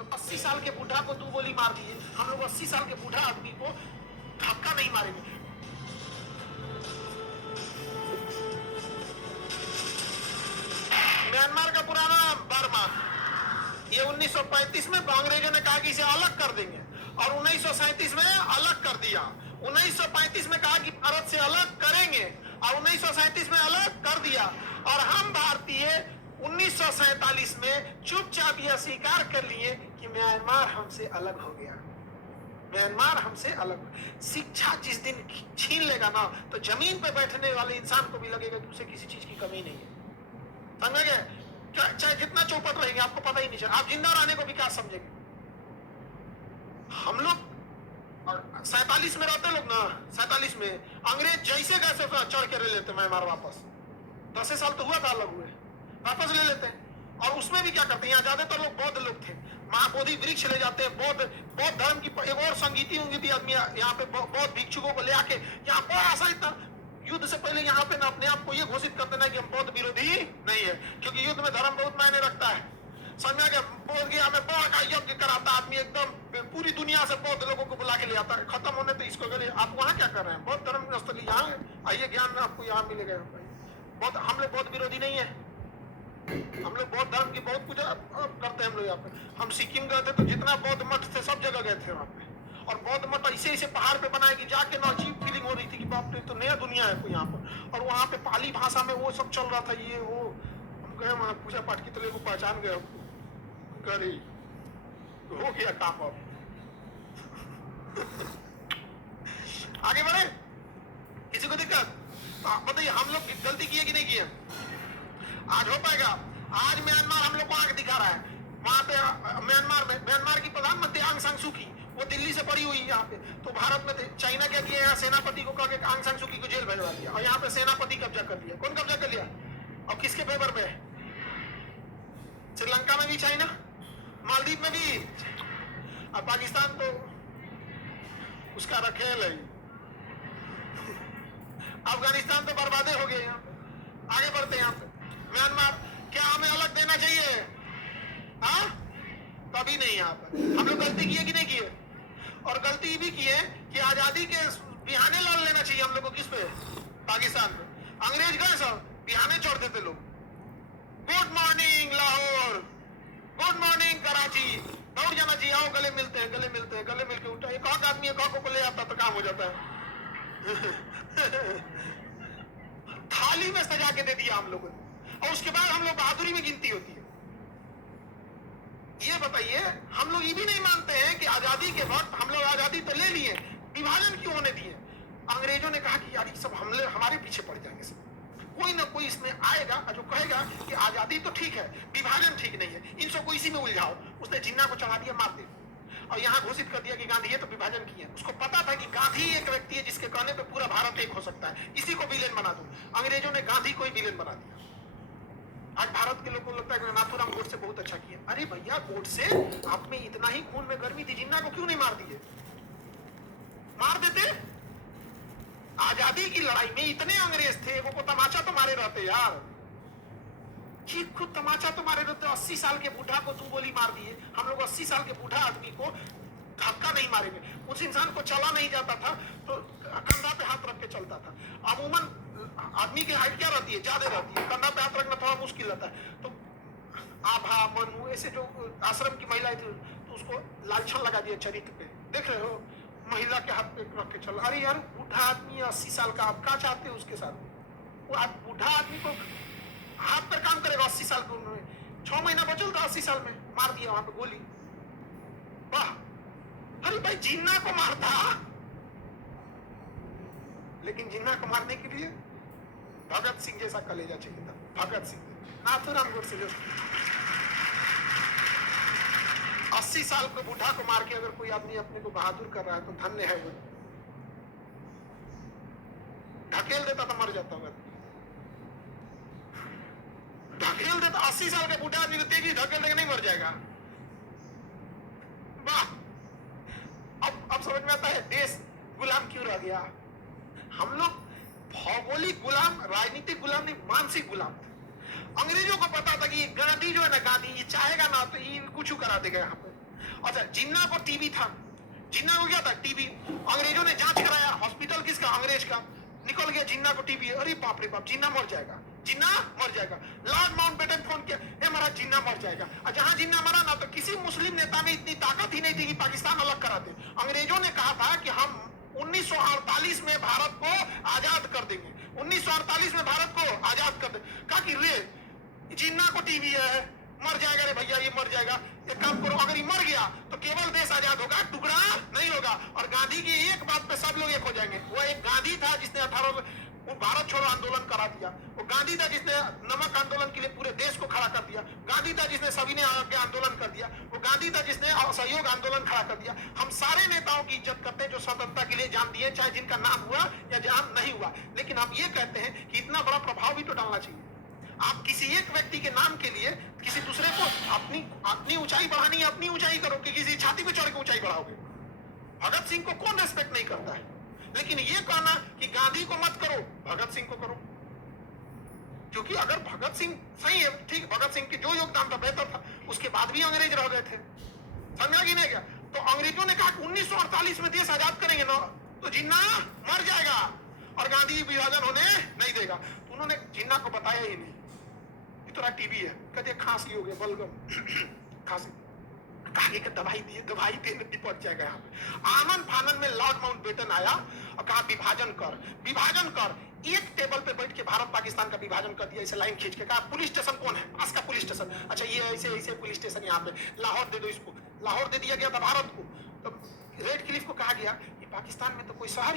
तो 80 साल के बूढ़ा को 2 गोली मार दिए, हम लोग 80 साल के बूढ़ा आदमी को धक्का नहीं मारेंगे। म्यांमार का पुराना बर्मा, ये 1935 में अंग्रेजों ने कहा कि इसे अलग कर देंगे और 1937 में अलग कर दिया। 1935 में कहा कि भारत से अलग करेंगे और 1937 में अलग कर दिया। और हम भारतीय 1947 में चुपचाप यह स्वीकार कर लिए कि म्यांमार हमसे अलग हो गया। म्यांमार हमसे अलग। शिक्षा जिस दिन छीन लेगा ना, तो जमीन पे बैठने वाले इंसान को भी लगेगा कि उसे किसी चीज की कमी नहीं है। समझ गए? चाहे जितना चौपट रहेंगे आपको पता ही नहीं चलेगा, आप जिंदा रहने को भी क्या समझेंगे। हम लोग 47 में रहते लोग ना, 47 में अंग्रेज जैसे कैसे चढ़ के ले लेते म्यांमार वापस। 10 साल तो हुआ था अलग हुए, वापस ले लेते हैं। और उसमें भी क्या करते हैं, यहाँ ज्यादातर लोग बौद्ध लोग थे, महाबोधि वृक्ष ले जाते हैं। बौद्ध धर्म की एक और संगीति आदमी यहाँ पे बौद्ध भिक्षुकों को ले आके यहाँ बड़ा सा इतना युद्ध से पहले यहाँ पे ना अपने आप को ये घोषित कर देना कि हम बौद्ध विरोधी नहीं है, क्योंकि युद्ध में धर्म बहुत मायने रखता है। समझ गया? बौद्ध गया में बड़ा का यज्ञ कराता आदमी, एकदम पूरी दुनिया से बौद्ध लोगों को बुला के ले आता है। खत्म होने तो इसको कहते आप वहाँ क्या कर रहे हैं, बौद्ध धर्म स्थली यहाँ आइए, ज्ञान आपको यहाँ मिलेगा। बौद्ध, हम लोग बौद्ध विरोधी नहीं है, हम लोग बौद्ध धर्म की बहुत पूजा करते हैं हम लोग यहाँ पे। हम सिक्किम गए थे तो जितना बौद्ध मठ थे सब जगह गए थे वहाँ पे। और बौद्ध मठ ऐसे ऐसे पहाड़ पे बनाए कि जाके ना अजीब फीलिंग हो रही थी कि बाप रे तो नया दुनिया है कोई यहाँ पर। और वहाँ पे पाली भाषा में वो सब चल रहा था, ये वो। हम गए वहाँ पूजा पाठ की, तो को पहचान गए, करी हो गया काम। अब आगे बढ़े, किसी को दिक्कत? बताइए हम लोग गलती किए कि नहीं किए? आज हो पाएगा? आज म्यांमार हम लोग को आंख दिखा रहा है। वहां पे म्यांमार की प्रधानमंत्री आंग सान सू की, वो दिल्ली से पड़ी हुई यहाँ पे। तो भारत में चाइना क्या किया, यहाँ सेनापति को कह के आंग सान सू की को जेल भेजवा दिया, और यहाँ पे सेनापति कब्जा कर लिया। कौन कब्जा कर लिया और किसके फेवर में? श्रीलंका में भी चाइना, मालदीव में भी, और पाकिस्तान तो उसका रखेल है। अफगानिस्तान तो बर्बादे हो गए। यहाँ पे आगे बढ़ते हैं। यहाँ पे म्यांमार क्या हमें अलग देना चाहिए? हाँ, कभी नहीं। यहाँ पर हम लोग गलती किए कि नहीं किए? और गलती भी किए कि आजादी के बिहाने लड़ लेना चाहिए हम लोग को। किस पे? पाकिस्तान पे। अंग्रेज गए सब बिहाने चढ़ देते लोग। Good morning Lahore, good morning Karachi, दौड़ जाना चाहिए, आओ गले मिलते हैं, गले मिलते हैं। गले मिलके उठा एक आदमी एक को ले आता तो काम हो जाता है। थाली में सजा के दे दिया हम लोगों ने, और उसके बाद हम लोग बहादुरी में गिनती होती है। ये बताइए, हम लोग ये भी नहीं मानते हैं कि आजादी के वक्त हम लोग आजादी तो ले लिए, विभाजन क्यों होने दिए? अंग्रेजों ने कहा कि यार ये सब हमले हमारे पीछे पड़ जाएंगे सब। कोई ना कोई इसमें आएगा जो कहेगा कि आजादी तो ठीक है, विभाजन ठीक नहीं है, इन सबको इसी में उलझाओ। उसने जिन्ना को चढ़ा दिया, मार दिया, और यहाँ घोषित कर दिया कि गांधी ये तो विभाजन किया। उसको पता था कि गांधी एक व्यक्ति है जिसके कहने पे पूरा भारत एक हो सकता है, इसी को विलेन बना दो। अंग्रेजों ने गांधी को ही विलेन बना दिया। आज भारत के लोगों को लगता है कि नाथूराम गोडसे बहुत अच्छा किया। अरे भैया, गोडसे आप में इतना ही खून में गर्मी थी, जिन्ना को क्यों नहीं मार दिए? मार देते। आजादी की लड़ाई में इतने अंग्रेज थे, वो को तमाचा तो मारे रहते यार, ठीक खुद तमाचा तो मारे रहते। 80 साल के बूढ़ा को 2 गोली मार दिए। हम लोग 80 साल के बूढ़ा आदमी को धक्का नहीं मारेंगे। उस इंसान को चला नहीं जाता था तो कंधा पे हाथ रख के चलता था। अमूमन आदमी की हाइट क्या रहती है? ज्यादा रहती है, कंधा पे हाथ रखना थोड़ा मुश्किल रहता है। तो आभा, मनु, ऐसे जो आश्रम की महिलाएं थी, तो उसको लालछन लगा दिया चरित्र पे। देख रहे हो, महिला के हाथ पे रख के चल। अरे यार, बूढ़ा आदमी 80 साल का, आप क्या चाहते हो उसके साथ? वो बूढ़ा आदमी को हाथ पर काम करेगा 80 साल की उम्र में। 6 महीना बचल था 80 साल में, मार दिया वहां पे गोली। वाह! अरे भाई, जिन्ना को मारता, लेकिन जिन्ना को मारने के लिए भगत सिंह जैसा कलेजा चाहिए था। भगत सिंह, नाथूराम गोडसे जैसा। 80 साल के बूढ़ा को मार के अगर कोई आदमी अपने को बहादुर कर रहा है तो धन्य है वो। ढकेल देता तो मर जाता होगा। ढकेल देता, 80 साल के बूढ़ा आदमी को तेजी ढकेल देगा, नहीं मर जाएगा। वाह! अब समझ में आता है देश गुलाम क्यों रह गया। हम लोग भौगोलिक गुलाम, राजनीतिक गुलाम नहीं, मानसिक गुलाम थे। अंग्रेजों को पता था कि गांधी जो है ना, गांधी ये चाहेगा ना तो ये कुछ करा देगा यहाँ पे। अच्छा, जिन्ना को टीबी था, जिन्ना को क्या था, टीबी। अंग्रेजों ने जांच कराया, हॉस्पिटल किसका, अंग्रेज का, निकल गया जिन्ना को टीबी। अरे बाप रे बाप, जिन्ना मर जाएगा, जिन्ना मर जाएगा। लॉर्ड माउंटबेटन फोन किया, ए महाराज जिन्ना मर जाएगा। और जहां जिन्ना मरा ना, तो किसी मुस्लिम नेता में इतनी ताकत ही नहीं थी कि पाकिस्तान अलग करा दे। अंग्रेजों ने कहा था कि हम 1948 में भारत को आजाद कर देंगे, 1948 में भारत को आजाद कर देंगे। कहा कि रे जिन्ना को टीबी है, मर जाएगा रे भैया, ये मर जाएगा। एक काम करो, अगर ये मर गया तो केवल देश आजाद होगा, टुकड़ा नहीं होगा। और गांधी की एक बात पे सब लोग एक हो जाएंगे। वो एक गांधी था जिसने 18 भारत छोड़ो आंदोलन करा दिया। वो गांधी था जिसने नमक आंदोलन के लिए पूरे देश को खड़ा कर दिया। गांधी था जिसने सविनय आंदोलन कर दिया। वो गांधी था जिसने असहयोग आंदोलन खड़ा कर दिया। हम सारे नेताओं की इज्जत करते हैं जो स्वतंत्रता के लिए जान दिए, चाहे जिनका नाम हुआ या जान नहीं हुआ। लेकिन हम ये कहते हैं कि इतना बड़ा प्रभाव भी तो डालना चाहिए। आप किसी एक व्यक्ति के नाम के लिए किसी दूसरे को अपनी ऊंचाई बढ़ानी है, अपनी ऊंचाई करो कि किसी छाती पे चढ़ के ऊंचाई बढ़ाओगे। भगत सिंह को कौन रेस्पेक्ट नहीं करता है, लेकिन ये कहना कि गांधी को मत करो, भगत सिंह को करो। क्योंकि अगर भगत सिंह सही है, ठीक, भगत सिंह के जो योगदान था बेहतर था, उसके बाद भी अंग्रेज रह गए थे, समझा कि नहीं क्या? तो अंग्रेजों ने कहा 1948 में देश आजाद करेंगे ना, तो जिन्ना मर जाएगा और गांधी विभाजन होने नहीं देगा। तो उन्होंने जिन्ना को बताया ही नहीं, इतना टीबी है, कहते खांसी हो गया, बलगम खांसी, कागे का दवाई दिए, दवाई देने निपट जाएगा। यहाँ पे आनंद फानन में लॉर्ड माउंटबेटन आया और कहा विभाजन कर, विभाजन कर। एक टेबल पे बैठ के भारत पाकिस्तान का विभाजन कर दिया, इसे लाइन खींच के। कहा पुलिस स्टेशन कौन है, पास का पुलिस स्टेशन, अच्छा ये ऐसे ऐसे पुलिस स्टेशन यहाँ पे, लाहौर दे दो इसको। लाहौर दे दिया गया था भारत को। तो रेड क्लिफ को कहा गया कि पाकिस्तान में तो कोई शहर